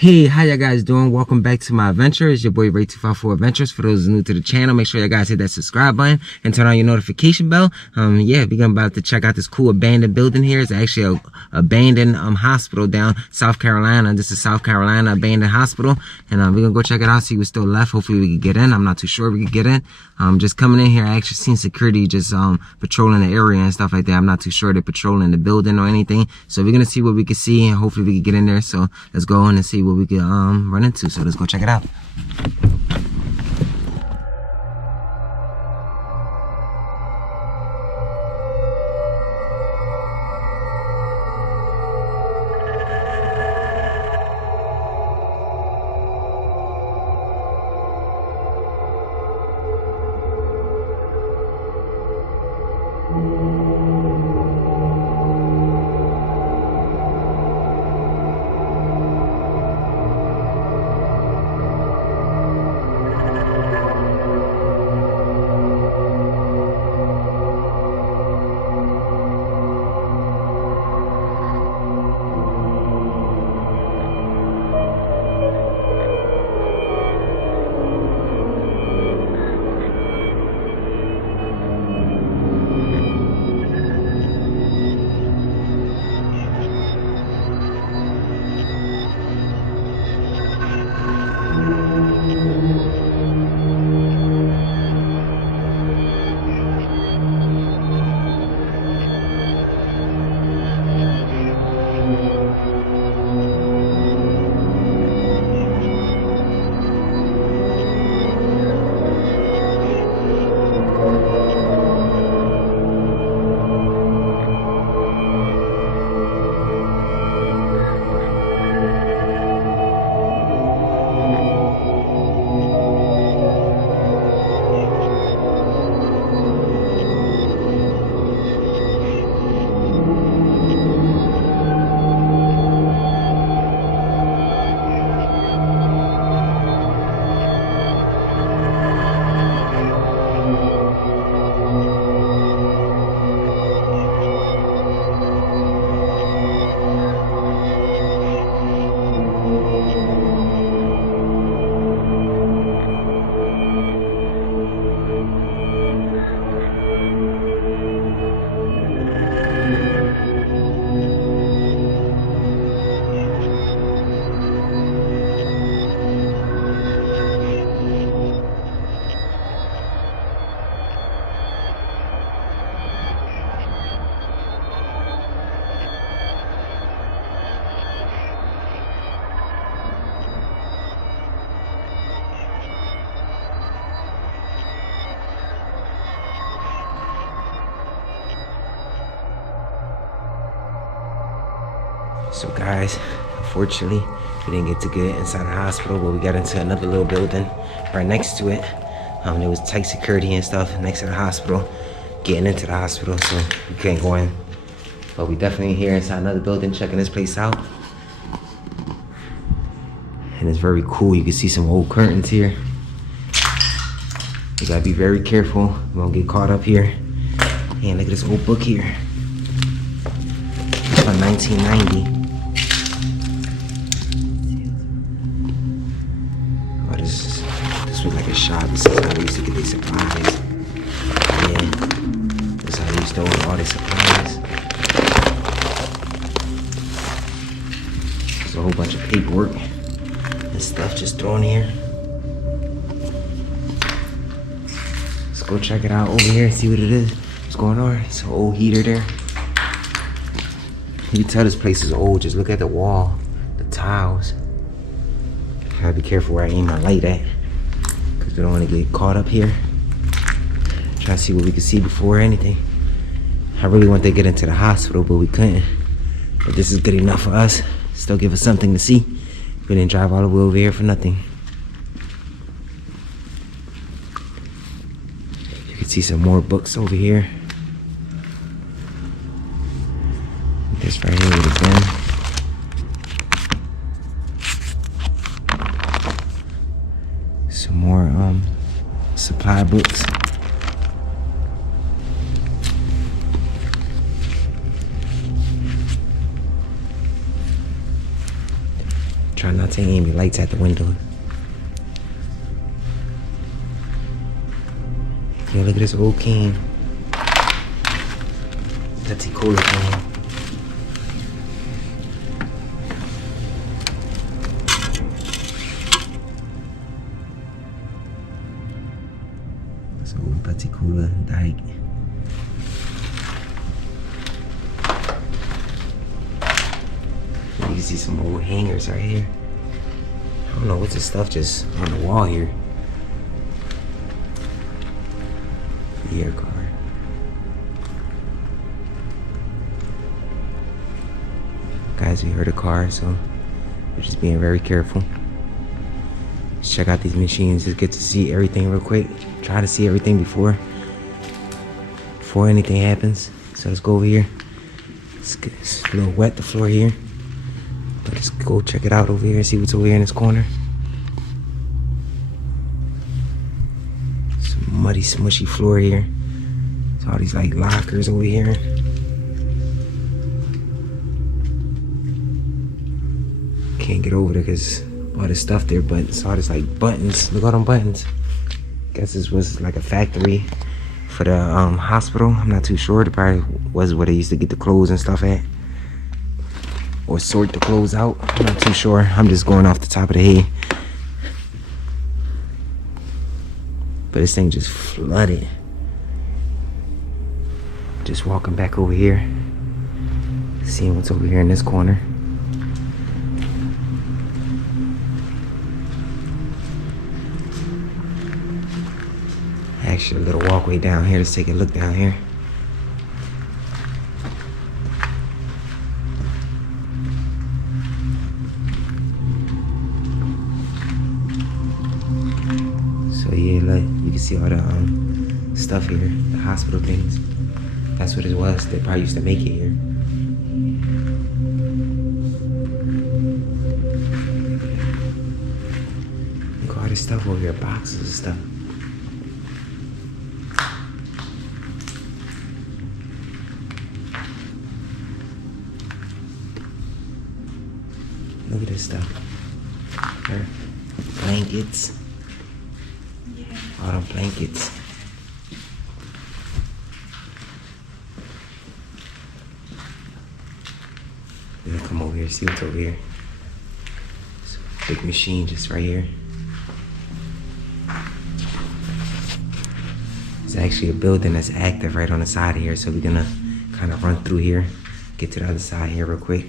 Hey, how y'all guys doing? Welcome back to my adventure. It's your boy Ray254 Adventures. For those new to the channel, make sure you guys hit that subscribe button and turn on your notification bell. Yeah, we're about to check out this cool abandoned building here. It's actually a abandoned hospital down South Carolina. This is South Carolina abandoned hospital, and we're gonna go check it out, see what's still left. Hopefully we can get in. I'm not too sure we can get in. Just coming in here, I actually seen security just patrolling the area and stuff like that. I'm not too sure they're patrolling the building or anything. So we're gonna see what we can see, and hopefully we can get in there. So let's go in and see what we can run into. So let's go check it out. So guys, unfortunately, we didn't get to get inside the hospital, but we got into another little building right next to it. There was tight security and stuff next to the hospital, getting into the hospital, so we couldn't go in. But we definitely here inside another building, checking this place out. And it's very cool. You can see some old curtains here. You gotta be very careful. We won't get caught up here. And look at this old book here. It's from 1990. This was like a shop. This is how they used to get their supplies. Yeah, this is how they used to order all their supplies. There's a whole bunch of paperwork and stuff just thrown here. Let's go check it out over here and see what it is. What's going on? It's an old heater there. You can tell this place is old. Just look at the wall, the tiles. Gotta be careful where I aim my light at, because we don't want to get caught up here. Try to see what we can see before anything. I really want to get into the hospital, but we couldn't. But this is good enough for us. Still give us something to see. We didn't drive all the way over here for nothing. You can see some more books over here. This right here would have been. Some more supply books. Try not to aim your lights at the window. Yeah, look at this old can. Pepsi Cola can. That's old Pepsi Cola Dyke. You can see some old hangers right here. I don't know what's this stuff just on the wall here. Year car. Guys, we heard a car, so we're just being very careful. Let's check out these machines. Just get to see everything real quick. Try to see everything before anything happens. So let's go over here. It's a little wet, the floor here. Let's go check it out over here. See what's over here in this corner. Muddy, smushy floor here. There's all these like lockers over here. Can't get over there because all this stuff there, but it's all this like buttons. Look at all them buttons. Guess this was like a factory for the hospital. I'm not too sure. It probably was where they used to get the clothes and stuff at, or sort the clothes out. I'm not too sure. I'm just going off the top of the head. But this thing just flooded. Just walking back over here. Seeing what's over here in this corner. Actually, a little walkway down here. Let's take a look down here. So yeah, like you can see all the stuff here, the hospital things. That's what it was. They probably used to make it here. Look at all this stuff over here, boxes and stuff. Look at this stuff. There. Blankets. All the blankets. We're gonna come over here, see what's over here. It's a big machine just right here. It's actually a building that's active right on the side of here, so we're gonna kind of run through here, get to the other side here real quick.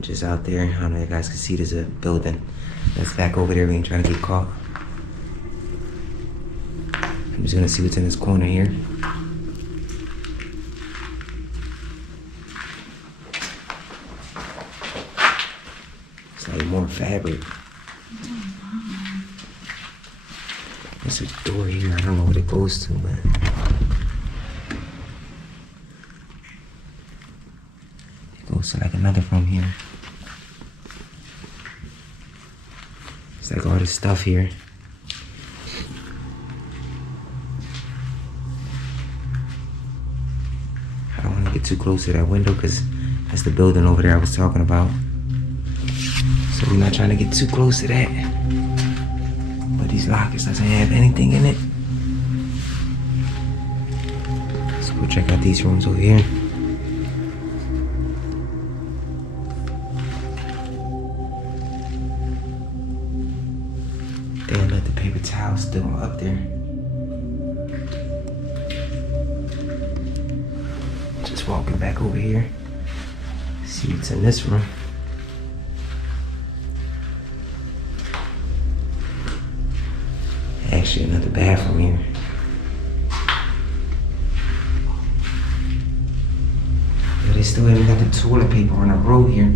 Just out there, I don't know if you guys can see, there's a building that's back over there. We ain't trying to get caught. I'm just gonna see what's in this corner here. It's like more fabric. There's a door here. I don't know what it goes to, but it goes to like another room here. It's like all this stuff here. I don't want to get too close to that window because that's the building over there I was talking about. So we're not trying to get too close to that. But these lockers doesn't have anything in it. Let's go check out these rooms over here. Damn, let the paper towel still up there. Just walking back over here. See what's in this room. Actually, another bathroom here. But they still haven't got the toilet paper on the row here.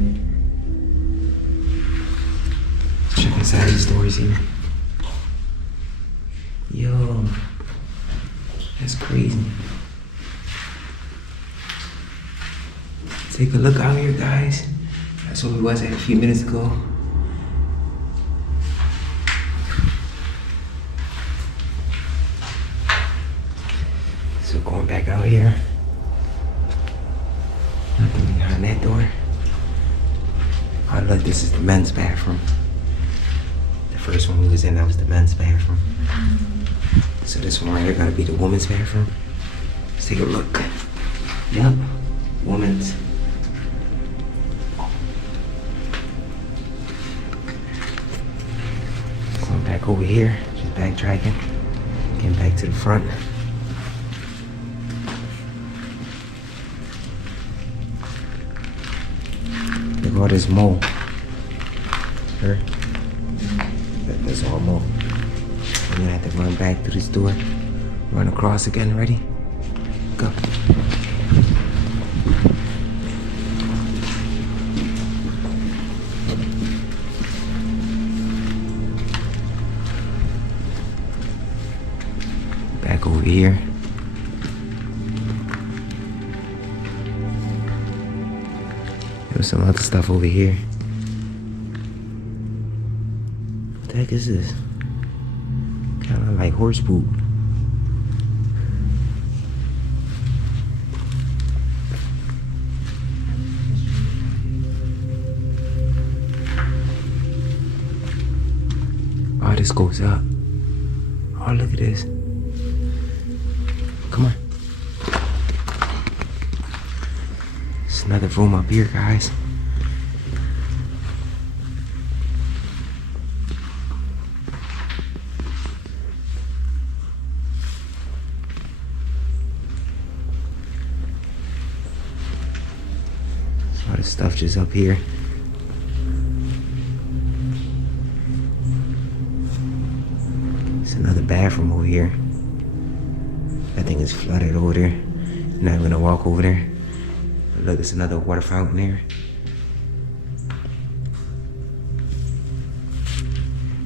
Let's check inside these doors here. Yo, that's crazy. Take a look out here, guys. That's where we was at a few minutes ago. So going back out here. look, this is the men's bathroom. The first one we was in, that was the men's bathroom. So this one right here gotta be the women's bathroom. Let's take a look. Yep, women's. Going back over here, just backtracking. Getting back to the front. Look at all this mold. Here. That's all mold. I'm gonna have to run back through this door. Run across again, ready? Go. Back over here. There's some other stuff over here. What the heck is this? Kind of like horse poop. Oh, this goes up. Oh, look at this. Come on. There's another room up here, guys. A lot of stuff just up here. There's another bathroom over here. That thing is flooded over there. I'm not gonna walk over there. Look, there's another water fountain there.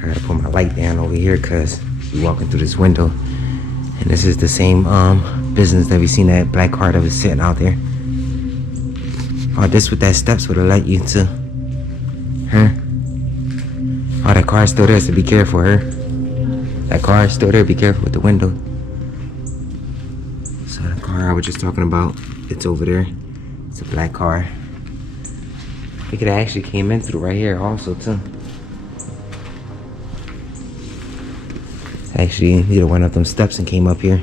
I gotta put my light down over here because we're walking through this window. And this is the same business that we seen that black car that was sitting out there. Oh, this with that steps would have let you to. Huh? Oh, that car's still there, so be careful, her. That car is still there, be careful with the window. So the car I was just talking about, it's over there. It's a black car. I think it actually came in through right here also too. Actually, either went up them steps and came up here.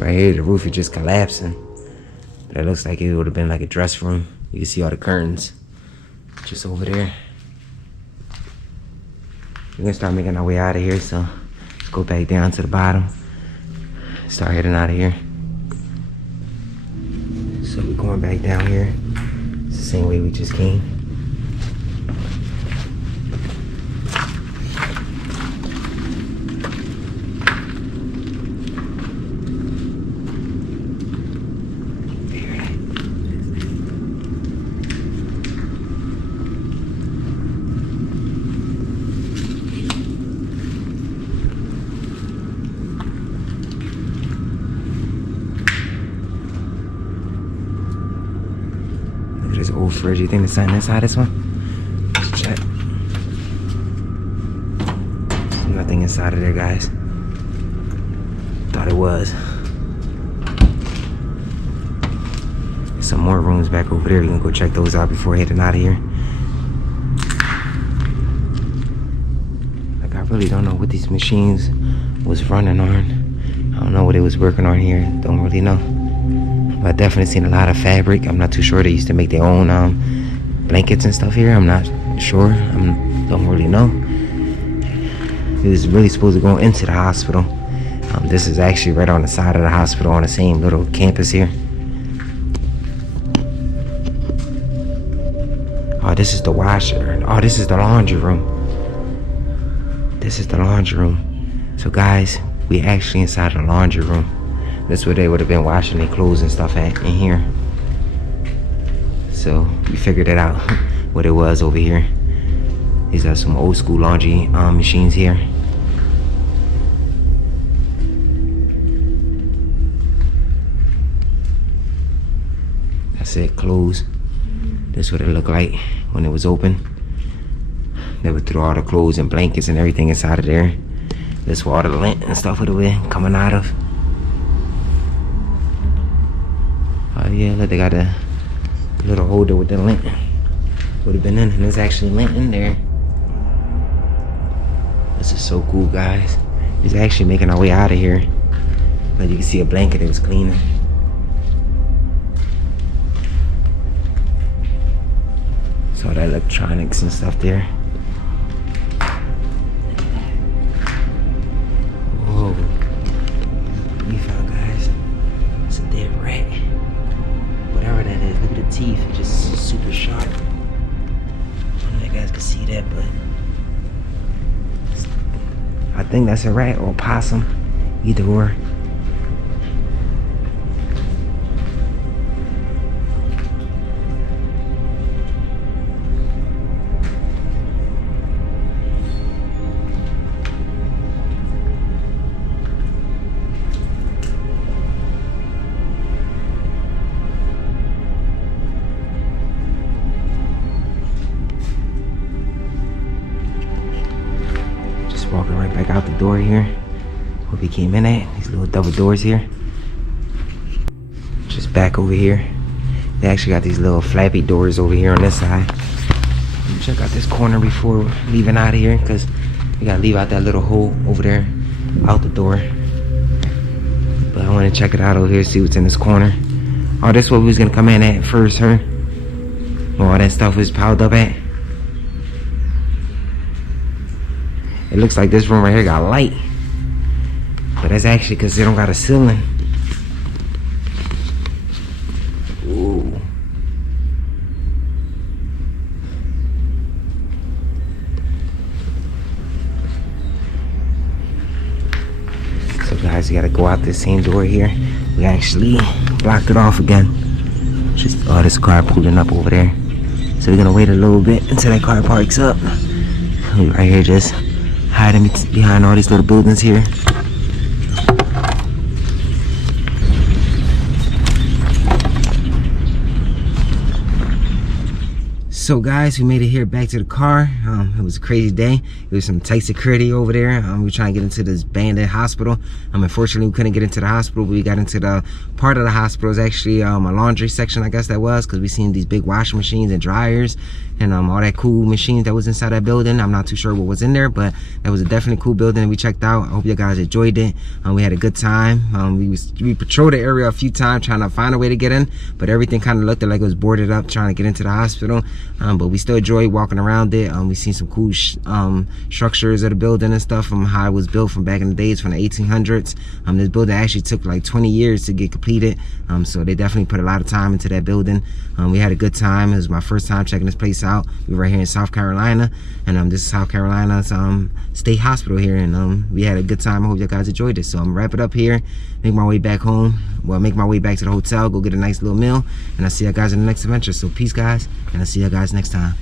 Right here, the roof is just collapsing. But it looks like it would have been like a dress room. You can see all the curtains just over there. We're gonna start making our way out of here, so go back down to the bottom. Start heading out of here. So we're going back down here. It's the same way we just came. This old fridge. You think there's something inside this one? Let's check. There's nothing inside of there, guys. Thought it was. Some more rooms back over there. We're gonna go check those out before heading out of here. Like, I really don't know what these machines was running on. I don't know what it was working on here. Don't really know. I definitely seen a lot of fabric. I'm not too sure. They used to make their own blankets and stuff here. I'm not sure. Don't really know. It was really supposed to go into the hospital. This is actually right on the side of the hospital on the same little campus here. Oh, this is the washer. Oh, this is the laundry room. This is the laundry room. So guys, we actually inside the laundry room. That's where they would have been washing their clothes and stuff at in here. So we figured it out what it was over here. These are some old school laundry machines here. That's it, clothes. This is what it looked like when it was open. They would throw all the clothes and blankets and everything inside of there. This is where all the lint and stuff would have been coming out of. Oh yeah, look, they got a little holder with the lint. would have been in, and there's actually lint in there. This is so cool, guys. He's actually making our way out of here. But you can see a blanket it was cleaning. So all that electronics and stuff there. Whoa. We found, guys. It's a dead rat. Whatever that is, look at the teeth. It's just super sharp. I don't know if you guys can see that, but I think that's a rat or a possum. Either or. Walking right back out the door here. Hope he came in at these little double doors here. Just back over here. They actually got these little flappy doors over here on this side. Check out this corner before leaving out of here, because we gotta leave out that little hole over there out the door. But I want to check it out over here, see what's in this corner. Oh, this is what we was gonna come in at first, huh? Where all that stuff was piled up at. It looks like this room right here got light. But that's actually because they don't got a ceiling. Ooh. So guys, you gotta go out this same door here. We actually blocked it off again. Just, oh, this car pulling up over there. So we're gonna wait a little bit until that car parks up. We right here just hiding behind all these little buildings here. So guys, we made it here back to the car. It was a crazy day. There was some tight security over there. We were trying to get into this abandoned hospital. Unfortunately, we couldn't get into the hospital, but we got into the part of the hospital. It was actually a laundry section, I guess that was, because we seen these big washing machines and dryers and all that cool machines that was inside that building. I'm not too sure what was in there, but that was a definitely cool building we checked out. I hope you guys enjoyed it. We had a good time. We patrolled the area a few times trying to find a way to get in, but everything kind of looked like it was boarded up trying to get into the hospital. But we still enjoyed walking around it. We seen some cool structures of the building and stuff from how it was built from back in the days, from the 1800s. This building actually took like 20 years to get completed. So they definitely put a lot of time into that building. We had a good time. It was my first time checking this place out. We were right here in South Carolina, and this is South Carolina's state hospital here, and we had a good time. I hope you guys enjoyed it. So I'm gonna wrap it up here, make my way back home. Well, make my way back to the hotel, go get a nice little meal, and I'll see you guys in the next adventure. So peace, guys, and I'll see you guys next time.